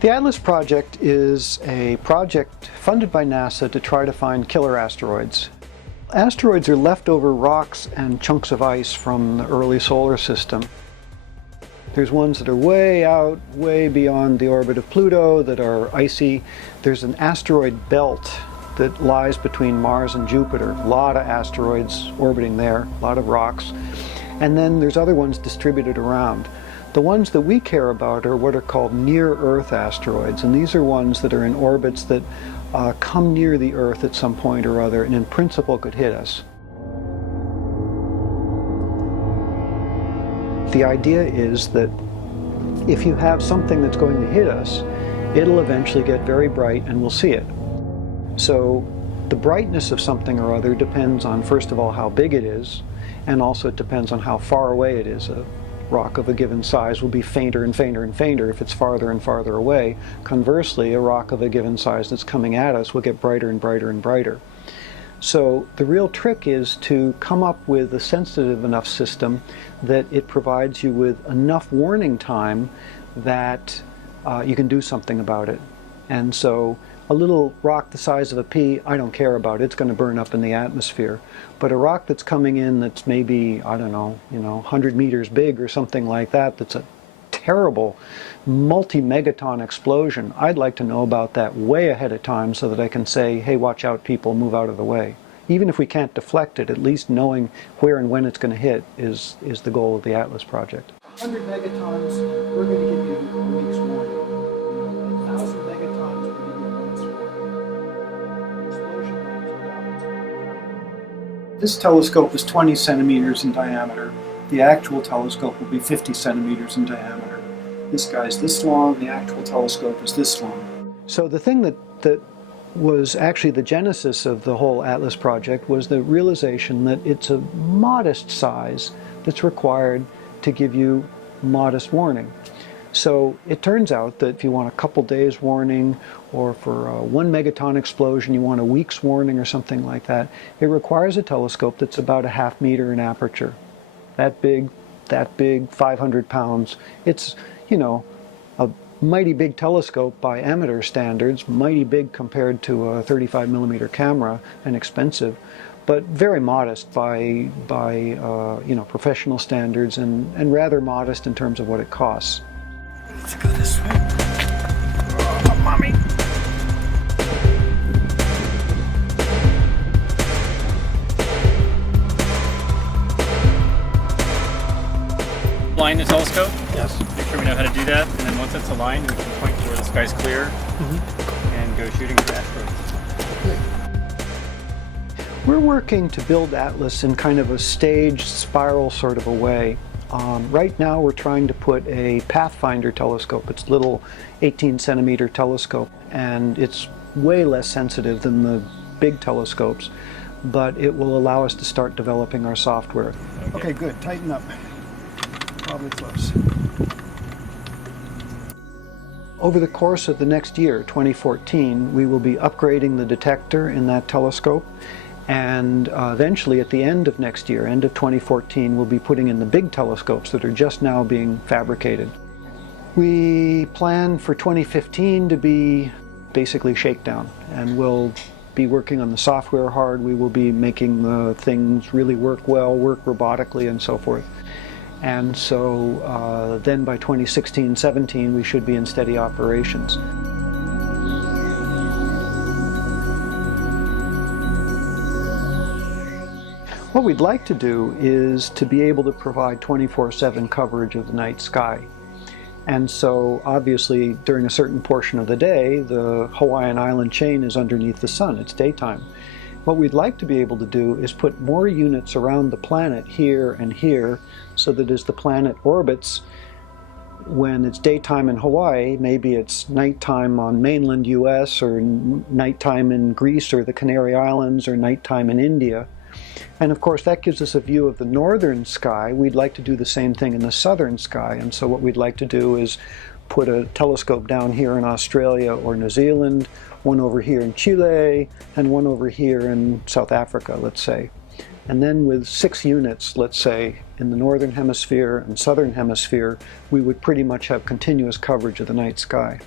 The ATLAS project is a project funded by NASA to try to find killer asteroids. Asteroids are leftover rocks and chunks of ice from the early solar system. There's ones that are way out, way beyond the orbit of Pluto that are icy. There's an asteroid belt that lies between Mars and Jupiter. A lot of asteroids orbiting there, a lot of rocks. And then there's other ones distributed around. The ones that we care about are what are called near-Earth asteroids, and these are ones that are in orbits that come near the Earth at some point or other and in principle could hit us. The idea is that if you have something that's going to hit us, it'll eventually get very bright and we'll see it. So the brightness of something or other depends on, first of all, how big it is, and also it depends on how far away it is. A rock of a given size will be fainter and fainter and fainter if it's farther and farther away. Conversely, a rock of a given size that's coming at us will get brighter and brighter and brighter. So the real trick is to come up with a sensitive enough system that it provides you with enough warning time that you can do something about it. And so a little rock the size of a pea, I don't care about it. It's going to burn up in the atmosphere. But a rock that's coming in that's maybe, I don't know, 100 meters big or something like that, that's a terrible multi-megaton explosion, I'd like to know about that way ahead of time so that I can say, hey, watch out people, move out of the way. Even if we can't deflect it, at least knowing where and when it's going to hit is the goal of the ATLAS project. 100 megatons, we're going to give you a week's warning. 1,000 megatons, we're going to give you a month's warning. Explosion. This telescope is 20 centimeters in diameter. The actual telescope will be 50 centimeters in diameter. This guy's this long, the actual telescope is this long. So the thing that was actually the genesis of the whole ATLAS project was the realization that it's a modest size that's required to give you modest warning. So it turns out that if you want a couple days warning, or for a 1 megaton explosion you want a week's warning or something like that, it requires a telescope that's about a ½ meter in aperture. That big, 500 pounds. It's, a mighty big telescope by amateur standards, mighty big compared to a 35 millimeter camera and expensive, but very modest by professional standards and rather modest in terms of what it costs. Let's go this way. Oh, mommy. Line the telescope. Yes. Make sure we know how to do that, and then once it's aligned, we can point to where the sky's clear and go shooting for asteroids. We're working to build ATLAS in kind of a staged spiral sort of a way. Right now we're trying to put a Pathfinder telescope. It's a little 18 centimeter telescope, and it's way less sensitive than the big telescopes, but it will allow us to start developing our software. Okay, good. Tighten up. Probably close. Over the course of the next year, 2014, we will be upgrading the detector in that telescope, and eventually at the end of next year, end of 2014, we'll be putting in the big telescopes that are just now being fabricated. We plan for 2015 to be basically shakedown, and we'll be working on the software hard. We will be making the things really work well, work robotically and so forth. And so then by 2016-17 we should be in steady operations. What we'd like to do is to be able to provide 24/7 coverage of the night sky. And so obviously during a certain portion of the day the Hawaiian island chain is underneath the sun, it's daytime. What we'd like to be able to do is put more units around the planet here and here, so that as the planet orbits, when it's daytime in Hawaii, maybe it's nighttime on mainland US, or nighttime in Greece or the Canary Islands, or nighttime in India. And of course that gives us a view of the northern sky. We'd like to do the same thing in the southern sky, and so what we'd like to do is put a telescope down here in Australia or New Zealand, one over here in Chile, and one over here in South Africa, let's say. And then with 6 units, let's say, in the northern hemisphere and southern hemisphere, we would pretty much have continuous coverage of the night sky.